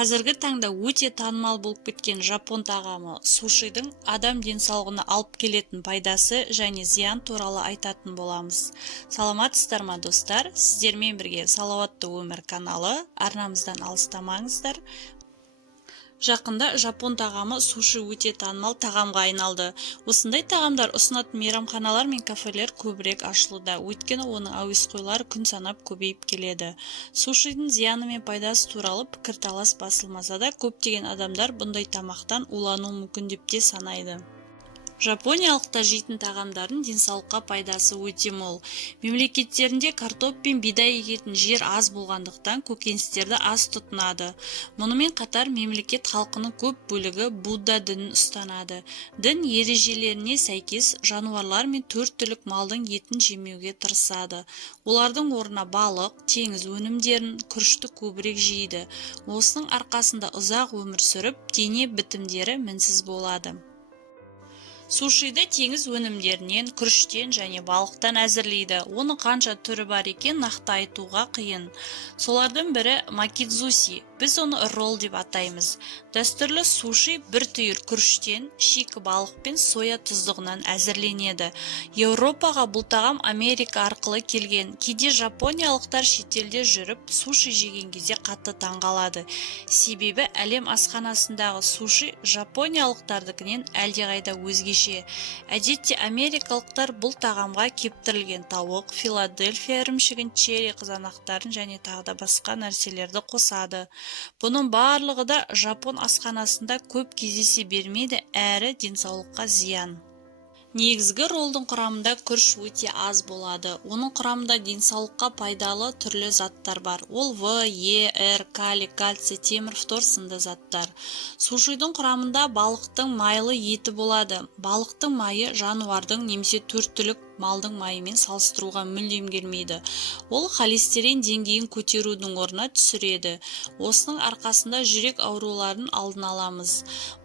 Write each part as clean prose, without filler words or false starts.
Қазіргі таңда өте танымал болып кеткен жапон тағамы сушидің адам денсаулығына алып келетін пайдасы және зиян туралы айтатын боламыз. Саламатсыздар ма достар? Сіздермен бірге Салауатты өмір каналы, арнамыздан алыстамаңыздар. Жақында жапон тағамы суши өте танымал тағамға айналды. Осындай тағамдар ұсынатын мейрамханалар мен кафелер көбірек ашылуда, өйткені оның әуесқойлары күн санап көбейіп келеді. Сушидің зияны мен пайдасы туралы пікірталас басылмаса да, көптеген адамдар бұндай тамақтан улануы мүмкін деп те санайды. Жапониялықтар жейтін тағамдардың денсаулыққа пайдасы өте мол. Мемлекеттерінде картоп пен бидай егетін жер аз болғандықтан көкөністерді аз тұтынады. Мұнымен қатар мемлекет халқының көп бөлігі Будда дінін ұстанады. Дін ережелеріне сәйкес жануарлар мен 4 түлік малдың етін жемеуге тырысады. Олардың орнына балық, теңіз өнімдерін, күрішті көбірек жейді. Осының арқасында ұзақ өмір сүріп, дене бітімдері мінсіз болады. Сушиді теңіз өнімдерінен, күріштен және балықтан әзірлейді. Оның қанша түрі бар екен нақты айтуға қиын. Солардың бірі макидзуси. Біз оны ролл деп атаймыз. Дәстүрлі суши бір түйір күріштен, шикі балық пен соя тұздығынан әзірленеді. Еуропаға бұл тағам Америка арқылы келген. Кейде жапониялықтар шетелде жүріп, суши жеген кезде қатты таңғалады. Себебі әлем асханасындағы суши жапониялықтардыкінен әлдеқайда өзгеше. Әдетте америкалықтар бұл тағамға кептірілген тауық, Филадельфия ірімшігін, черри қызанақтарын және тағы басқа нәрселерді қосады. Бұның барлығы да жапон асханасында көп кездесе бермейді, әрі денсаулыққа зиян. Негізгі роллдың құрамында күріш өте аз болады. Оның құрамында денсаулыққа пайдалы түрлі заттар бар. Ол В, Е, Р, калий, кальций, темір, фтор сынды заттар. Сушидің құрамында балықтың майлы еті болады. Балықтың майы жануардың немесе 4 түлік малдың майымен салыстыруға мүлдем келмейді. Ол холестерин деңгейін көтерудің орнына түсіреді. Осының арқасында жүрек ауруларын алдын аламыз.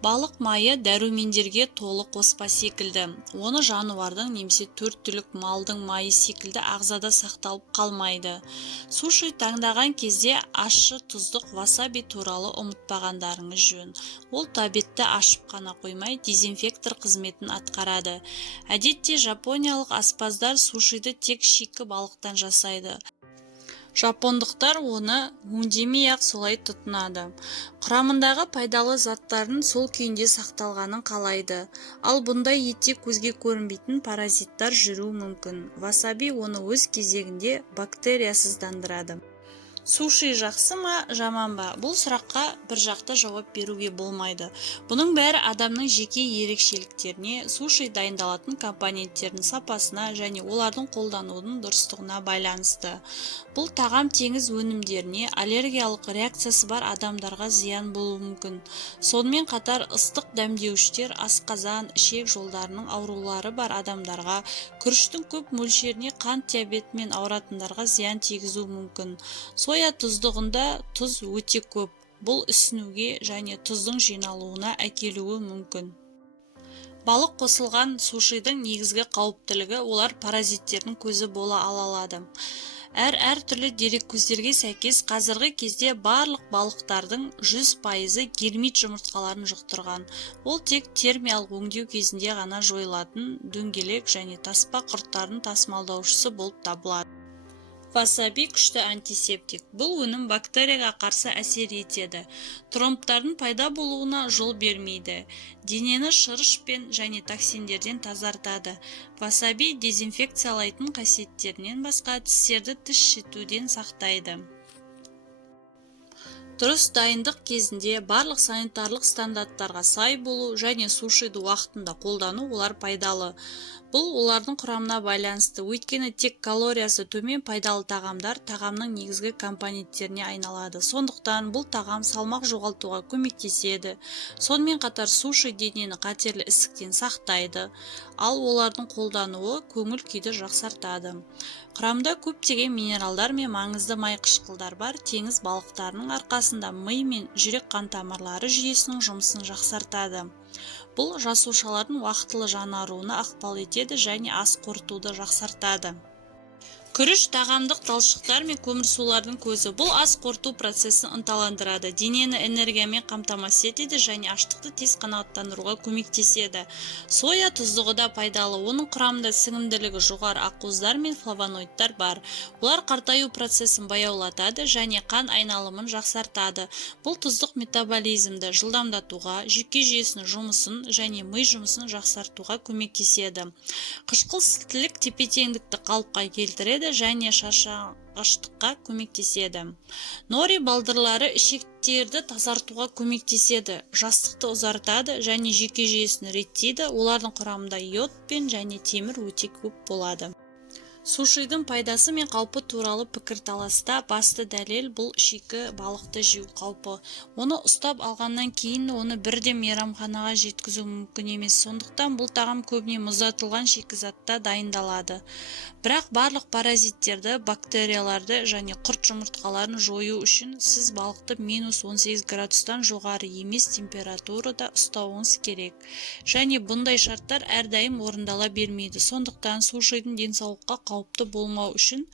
Балық майы дәрумендерге толы қоспа секілді. Оны жануардың немесе 4 түлік малдың майы секілді ағзада сақталып қалмайды. Суши таңдаған кезде ащы тұздық васаби туралы ұмытпағандарыңыз жөн. Ол табетті ашып қана қоймай, дезинфектор қызметін атқарады. Әдетте жапониялық аспаздар сушиді тек шикі балықтан жасайды. Жапондықтар оны өңдемей-ақ солай тұтынады. Құрамындағы пайдалы заттардың сол күйінде сақталғанын қалайды. Ал бұндай етте көзге көрінбейтін паразиттар жүруі мүмкін. Васаби оны өз кезегінде бактериясыздандырады. Суши жақсы ма, жаман ба? Бұл сұраққа бір жақты жауап беруге болмайды. Бұның бәрі адамның жеке ерекшеліктеріне, суши дайындалатын компоненттердің сапасына және олардың қолданудың дұрыстығына байланысты. Бұл тағам теңіз өнімдеріне аллергиялық реакциясы бар адамдарға зиян болуы мүмкін. Сонымен қатар ыстық дәмдеуіштер, асқазан, ішек жолдарының аурулары бар адамдарға, күріштің көп мөлшеріне қант диабетімен ауыратындарға зиян тигізуі мүмкін. Соя тұздығында тұз өте көп. Бұл ісінуге және тұздың жиналуына әкелуі мүмкін. Балық қосылған сушидің негізгі қауіптілігі олар паразиттердің көзі бола алады. Әр түрлі дереккөздерге сәйкес қазіргі кезде барлық балықтардың 100% гермит жұмыртқаларын жұқтырған. Ол тек термиялық өңдеу кезінде ғана жойылатын дөңгелек және таспа құрттарын тасымалдаушысы болып табылады. Васаби күшті антисептик. Бұл өнім бактерияға қарсы әсер етеді. Тромбтардың пайда болуына жол бермейді. Денені шырышпен және токсиндерден тазартады. Васаби дезинфекциялайтын қасиеттерінен басқа тістерді тіс шетуден сақтайды. Дұрыс дайындық кезінде барлық санитарлық стандарттарға сай болу және сушиді уақытында қолдану олар пайдалы. Бұл олардың құрамына байланысты, өйткені тек калориясы төмен пайдалы тағамдар тағамның негізгі компоненттеріне айналады. Сондықтан бұл тағам салмақ жоғалтуға көмектеседі. Сонымен қатар суши денені қатерлі ісіктен сақтайды, ал олардың қолдануы көңіл күйді жақсартады. Құрамда көптеген минералдар мен маңызды май қышқылдар бар. Теңіз балықтарының арқасында ми мен жүрек қан тамырлары жүйесінің жұмысын жақсартады. Бұл жасушалардың уақытылы жаңаруына ықпал етеді және ас қорытуды жақсартады. Күріш тағамдық талшықтар мен көмірсулардың көзі. Бұл ас қорыту процесін ынталандырады, денені энергиямен қамтамасыз етеді және аштықты тез қанағаттандыруға көмектеседі. Соя тұздығы да пайдалы. Оның құрамында сіңімділігі жоғары ақуыздар мен флавоноидтар бар. Олар қартаю процесін баяулатады және қан айналымын жақсартады. Бұл тұздық метаболизмді жылдамдатуға, жүйке жүйесінің жұмысын және ми жұмысын жақсартуға көмектеседі. Қышқыл сілтілік тепе-теңдікті қалыпқа келтіреді және шаршағыштыққа көмектеседі. Нори балдырлары ішектерді тазартуға көмектеседі, жастықты ұзартады және жүйке жүйесін реттейді. Олардың құрамында йод пен және темір өте көп болады. Сушидің пайдасы мен қаупі туралы пікірталаста басты дәлел бұл шикі балықты жеу қаупі. Оны ұстап алғаннан кейін оны бірден мейрамханаға жеткізу мүмкін емес. Сондықтан бұл тағам көбіне мұздатылған шикізатта дайындалады. Бірақ барлық паразиттерді, бактерияларды және құрт жұмыртқаларын жою үшін сіз балықты -18 градустан жоғары емес температурада ұстауыңыз керек. Және бұндай шарттар әрдайым орындала бермейді. Сондықтан сушидің денсаулыққа қауіпті болмау үшін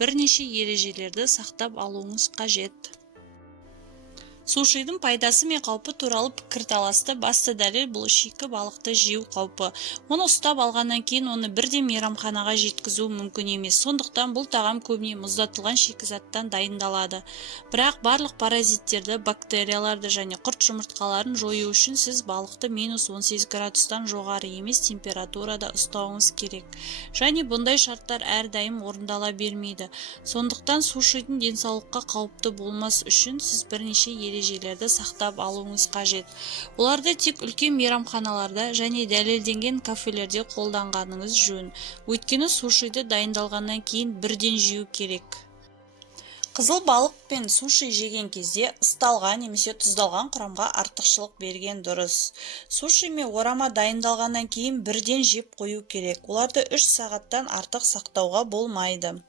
бірнеше ережелерді сақтап алуыңыз қажет. Сушидің пайдасы мен қаупі туралы пікірталасты басты дәлел бұл шикі балықты жеу қаупі. Оны ұстап алғаннан кейін оны бірден мейрамханаға жеткізу мүмкін емес. Сондықтан бұл тағам көбіне мұздатылған шикізаттан дайындалады. Бірақ барлық паразиттерді, бактерияларды және құрт жұмыртқаларын жою үшін сіз балықты -18 градустан жоғары емес температурада ұстауыңыз керек. Және бұндай шарттар әрдайым орындала бермейді. Сондықтан сушидің денсаулыққа қауіпті болмас үшін сіз бірнеше ережелерді сақтап алуыңыз қажет. Оларды тек үлкен мейрамханаларда және дәлелденген кафелерде қолданғаныңыз жөн. Өйткені сушиді дайындалғаннан кейін бірден жеу керек. Қызыл балық пен суши жеген кезде ысталған немесе тұздалған құрамға артықшылық берген дұрыс. Суши мен орама дайындалғаннан кейін бірден жеп қою керек. Оларды 3 сағаттан артық сақтауға болмайды.